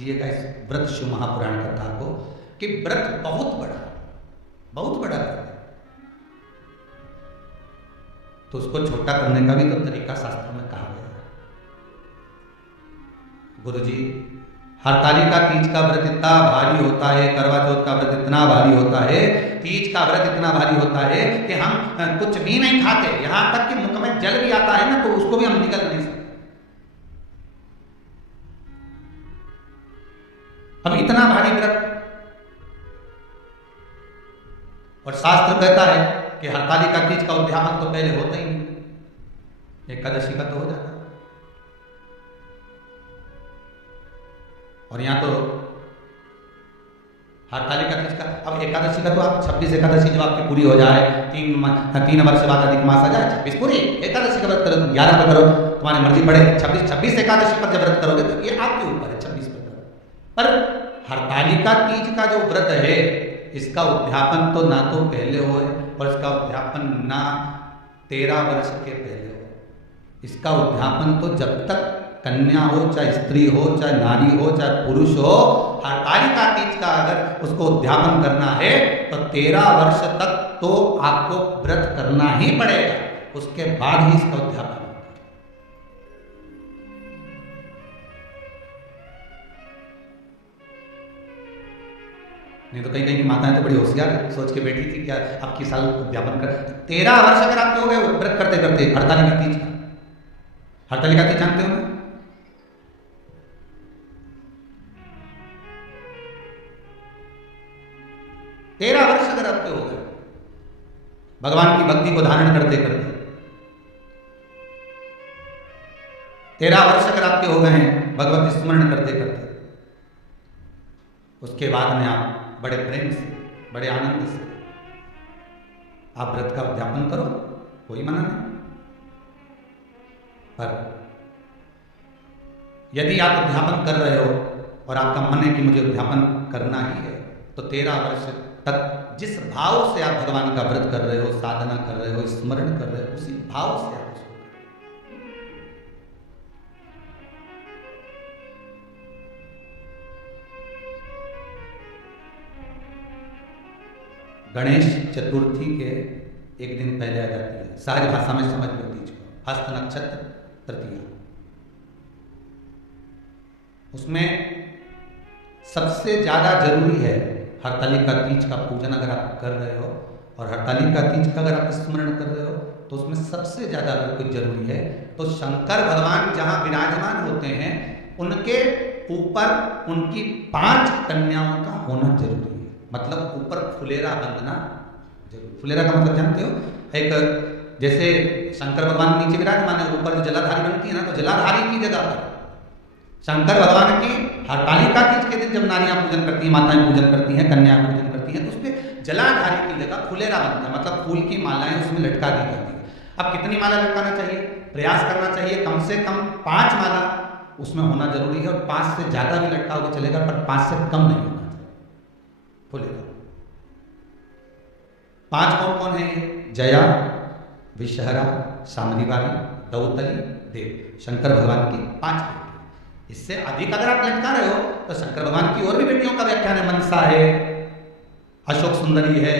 लीजिएगा इस व्रत शिव महापुराण कथा को कि व्रत बहुत बड़ा व्रत है, तो उसको छोटा करने का भी तो तरीका शास्त्र में कहा गया है। गुरुजी, हरतालिका तीज का व्रत इतना भारी होता है, करवा चौथ का व्रत इतना भारी होता है, तीज का व्रत इतना भारी होता है कि हम कुछ भी नहीं खाते, यहां तक कि मुख में जल भी आता है ना तो उसको भी हम निकल नहीं सकते। अब इतना भारी व्रत, और शास्त्र कहता है कि हरतालिका तीज का उद्यापन तो पहले होता ही नहीं, एकादशी का तो हो जाता है। और यहां तो हरतालिका तीज का, अब एकादशी का तो आप 26 एकादशी जब आपकी पूरी हो जाए, 3 वर्ष बाद अधिक मास आ जाए, 26 पूरी एकादशी का व्रत करो, 11 पर करो, तुम्हारी मर्जी पड़े, 26 एकादशी पर जब व्रत करोगे तो ये आपके ऊपर है, 26 पर करो। पर हरतालिका तीज का जो व्रत है, इसका उद्यापन तो ना तो पहले हो और इसका उद्यापन ना 13 वर्ष के पहले हो, इसका उद्यापन तो जब तक कन्या हो, चाहे स्त्री हो, चाहे नारी हो, चाहे पुरुष हो, हरतालिका तीज का अगर उसको उद्यापन करना है तो 13 वर्ष तक तो आपको व्रत करना ही पड़ेगा, उसके बाद ही इसका उद्यापन। नहीं तो कहीं की माताएं तो बड़ी होशियार सोच के बैठी थी क्या अब की साल उद्यापन कर, 13 वर्ष अगर आपके हो गए व्रत करते करते हरतालिका तीज का, हरतालिका तीज जानते हो ना? तेरह वर्ष अगर आपके हो गए भगवान की भक्ति को धारण करते करते, 13 वर्ष अगर आपके हो गए हैं भगवत स्मरण करते करते, उसके बाद में आप बड़े प्रेम से, बड़े आनंद से आप व्रत का उद्यापन करो, कोई मना नहीं। पर यदि आप उद्यापन कर रहे हो और आपका मन है कि मुझे उद्यापन करना ही है, तो 13 वर्ष तक जिस भाव से आप भगवान का व्रत कर रहे हो, साधना कर रहे हो, स्मरण कर रहे हो, उसी भाव से आप उसको गणेश चतुर्थी के एक दिन पहले आ जाती है, सहज भाषा में समझ लो तीज को, हस्त नक्षत्र तृतीया। उसमें सबसे ज्यादा जरूरी है हरतालिका तीज का पूजन अगर आप कर रहे हो, और हरतालिका तीज का अगर आप स्मरण कर रहे हो, तो उसमें सबसे ज्यादा अगर कोई जरूरी है तो शंकर भगवान जहां विराजमान होते हैं उनके ऊपर उनकी 5 कन्याओं का होना जरूरी है। मतलब ऊपर फुलेरा बंधना जरूर। फुलेरा का मतलब जानते हो, एक जैसे शंकर भगवान नीचे विराजमान है, ऊपर जो जलाधारी बनती है ना, तो जलाधारी की जगह पर शंकर भगवान की हरतालिका तीज के दिन जब नारियां पूजन करती हैं, माताएं पूजन करती हैं, कन्याएं पूजन करती हैं, तो उसमें जलाधारी की जगह फुलेरा बनता है, मतलब फूल की मालाएं उसमें लटका दी जाती है। अब कितनी माला लटकाना चाहिए, प्रयास करना चाहिए कम से कम 5 माला उसमें होना जरूरी है, और 5 से ज्यादा भी लटकाओगे चलेगा, पर 5 से कम नहीं होना चाहिए फुलेरा। 5 कौन कौन है ये? जया, विषहरा, सामरीवाली, दौतली, देव, शंकर भगवान की 5 बेटियां। इससे अधिक अगर आप लटका रहे हो तो शंकर भगवान की और भी बेटियों का व्याख्यान है, मनसा है, अशोक सुंदरी है,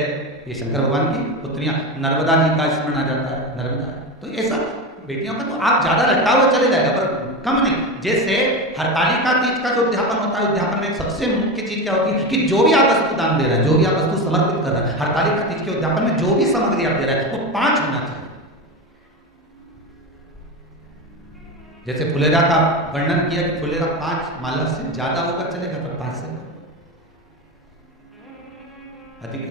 ये शंकर भगवान की पुत्रियां, नर्मदा जी का स्मरण आ जाता है, नर्मदा है, तो ये सब बेटियों का तो आप ज्यादा लटकाओ चले जाएगा, पर कम नहीं। जैसे हरतालिका तीज का जो उद्यापन होता है, उद्यापन में सबसे मुख्य चीज क्या होती है कि जो भी आप वस्तु दान दे रहे हैं, जो भी आप वस्तु समर्पित कर रहे हैं, हरतालिका तीज के उद्यापन में जो भी सामग्री आप दे रहे हैं वो 5 होना चाहिए। जैसे फुलेरा का वर्णन किया कि फुलेरा 5 माला से ज्यादा होकर चलेगा, पर 5 से अधिक